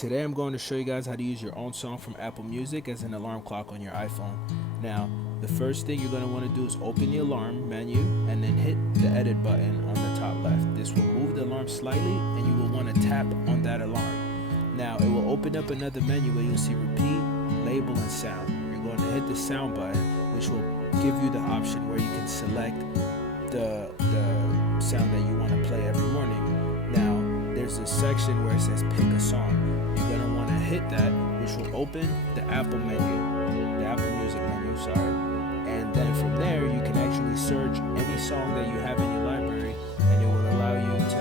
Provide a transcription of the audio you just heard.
Today I'm going to show you guys how to use your own song from Apple Music as an alarm clock on your iPhone. Now, the first thing you're going to want to do is open the alarm menu and then hit the edit button on the top left. This will move the alarm slightly and you will want to tap on that alarm. Now, it will open up another menu where you'll see repeat, label, and sound. You're going to hit the sound button, which will give you the option where you can select the sound that you want to play every morning. Now, there's a section where it says pick a song. You're going to want to hit that, which will open the Apple Music menu, and then from there you can actually search any song that you have in your library, and it will allow you to